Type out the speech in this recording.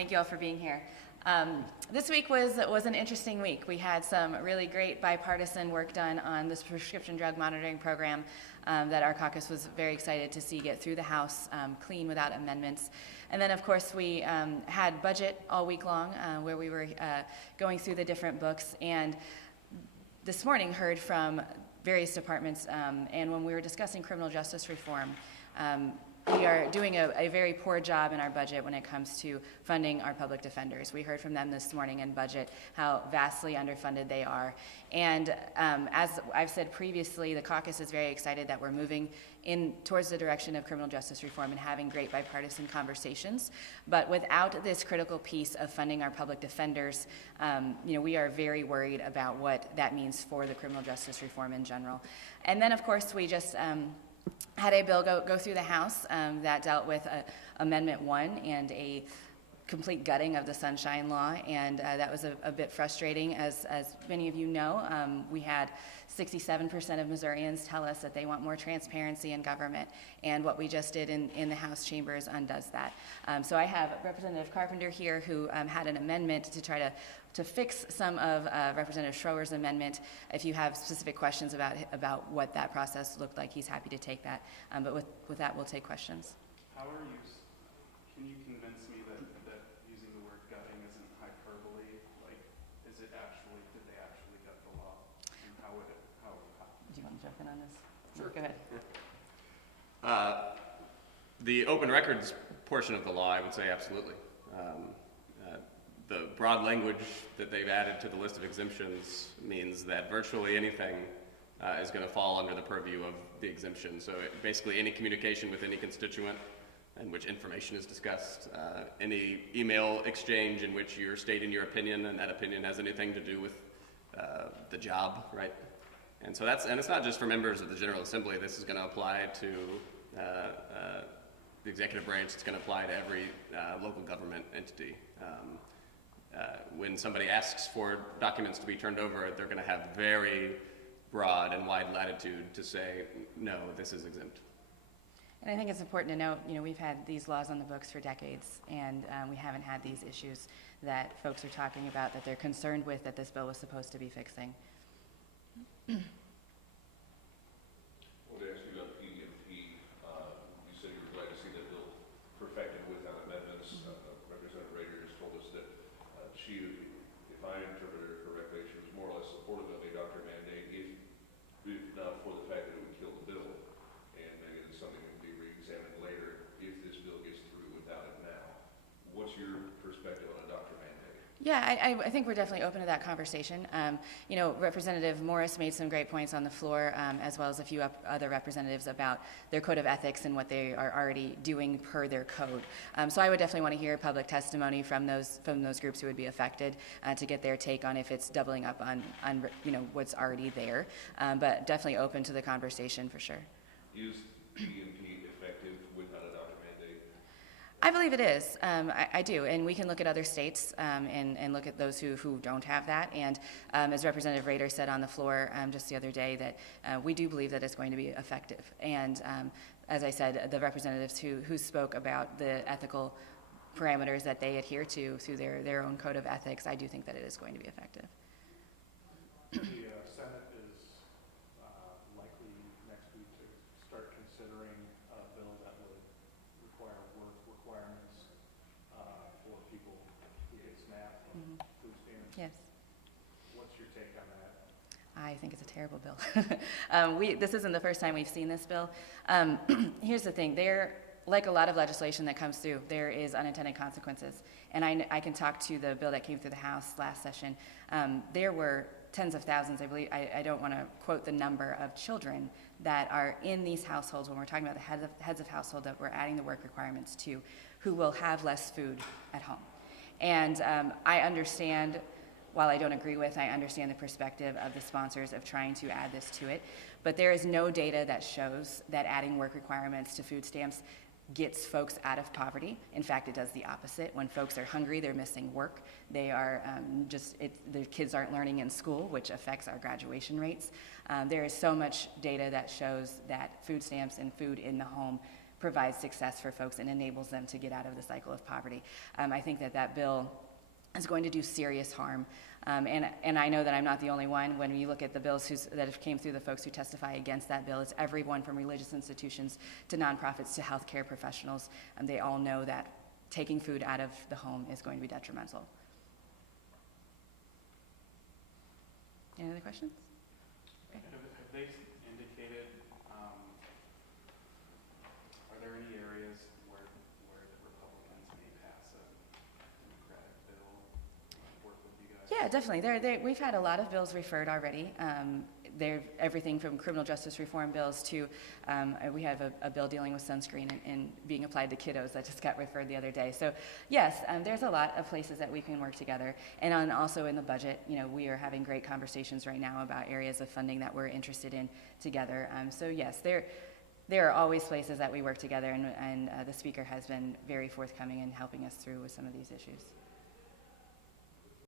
Thank you all for being here. This week was an interesting week. We had some really great bipartisan work done on this prescription drug monitoring program that our caucus was very excited to see get through the House clean without amendments. And then, of course, we had budget all week long where we were going through the different books. And this morning heard from various departments, and when we were discussing criminal justice reform, we are doing a very poor job in our budget when it comes to funding our public defenders. We heard from them this morning in budget how vastly underfunded they are. And as I've said previously, the caucus is very excited that we're moving in towards the direction of criminal justice reform and having great bipartisan conversations. But without this critical piece of funding our public defenders, we are very worried about what that means for the criminal justice reform in general. And then, of course, we just had a bill go through the House that dealt with Amendment 1 and a complete gutting of the Sunshine Law, and that was a bit frustrating. As many of you know, we had 67% of Missourians tell us that they want more transparency in government, and what we just did in the House chambers undoes that. So I have Representative Carpenter here who had an amendment to try to fix some of Representative Schroer's amendment. If you have specific questions about what that process looked like, he's happy to take that. But with that, we'll take questions. Can you convince me that using the word gutting isn't hyperbole? Like, did they actually gut the law? And how would it happen? Do you want to jump in on this? Sure. Go ahead. The open records portion of the law, I would say absolutely. The broad language that they've added to the list of exemptions means that virtually anything is going to fall under the purview of the exemption. So basically any communication with any constituent in which information is discussed, any email exchange in which you're stating your opinion and that opinion has anything to do with the job, right? And so and it's not just for members of the General Assembly. This is going to apply to the executive branch. It's going to apply to every local government entity. When somebody asks for documents to be turned over, they're going to have very broad and wide latitude to say, no, this is exempt. And I think it's important to note, we've had these laws on the books for decades, and we haven't had these issues that folks are talking about that they're concerned with that this bill was supposed to be fixing. I wanted to ask you about PDMP. You said you were glad to see that bill perfected without amendments. Representative Rader just told us that she, if I interpreted her correctly, she was more or less supportive of a doctor mandate, if not for the fact that it would kill the bill. And maybe it's something that can be re-examined later if this bill gets through without it now. What's your perspective on a doctor mandate? Yeah, I think we're definitely open to that conversation. Representative Morris made some great points on the floor, as well as a few other representatives about their code of ethics and what they are already doing per their code. So I would definitely want to hear public testimony from those groups who would be affected to get their take on if it's doubling up on what's already there. But definitely open to the conversation for sure. Is PDMP effective without a doctor mandate? I believe it is. I do, and we can look at other states and look at those who don't have that. And as Representative Rader said on the floor just the other day, that we do believe that it's going to be effective. And as I said, the representatives who spoke about the ethical parameters that they adhere to through their own code of ethics, I do think that it is going to be effective. The Senate is likely next week to start considering a bill that would require work requirements for people who get SNAP and food stamps. Yes. What's your take on that? I think it's a terrible bill. This isn't the first time we've seen this bill. Here's the thing. Like a lot of legislation that comes through, there is unintended consequences. And I can talk to the bill that came through the House last session. There were tens of thousands, I believe, I don't want to quote the number of children that are in these households when we're talking about the heads of household that we're adding the work requirements to, who will have less food at home. And I understand, while I don't agree with, I understand the perspective of the sponsors of trying to add this to it. But there is no data that shows that adding work requirements to food stamps gets folks out of poverty. In fact, it does the opposite. When folks are hungry, they're missing work. They are their kids aren't learning in school, which affects our graduation rates. There is so much data that shows that food stamps and food in the home provides success for folks and enables them to get out of the cycle of poverty. I think that bill is going to do serious harm. And I know that I'm not the only one. When you look at the bills that have came through, the folks who testify against that bill, it's everyone from religious institutions to nonprofits to healthcare professionals. And they all know that taking food out of the home is going to be detrimental. Any other questions? Have they indicated, are there any areas where the Republicans may pass a Democratic bill, work with you guys? Yeah, definitely. We've had a lot of bills referred already. They're everything from criminal justice reform bills to, we have a bill dealing with sunscreen and being applied to kiddos that just got referred the other day. So yes, there's a lot of places that we can work together. And also in the budget, we are having great conversations right now about areas of funding that we're interested in together. So yes, there are always places that we work together, and the speaker has been very forthcoming in helping us through with some of these issues.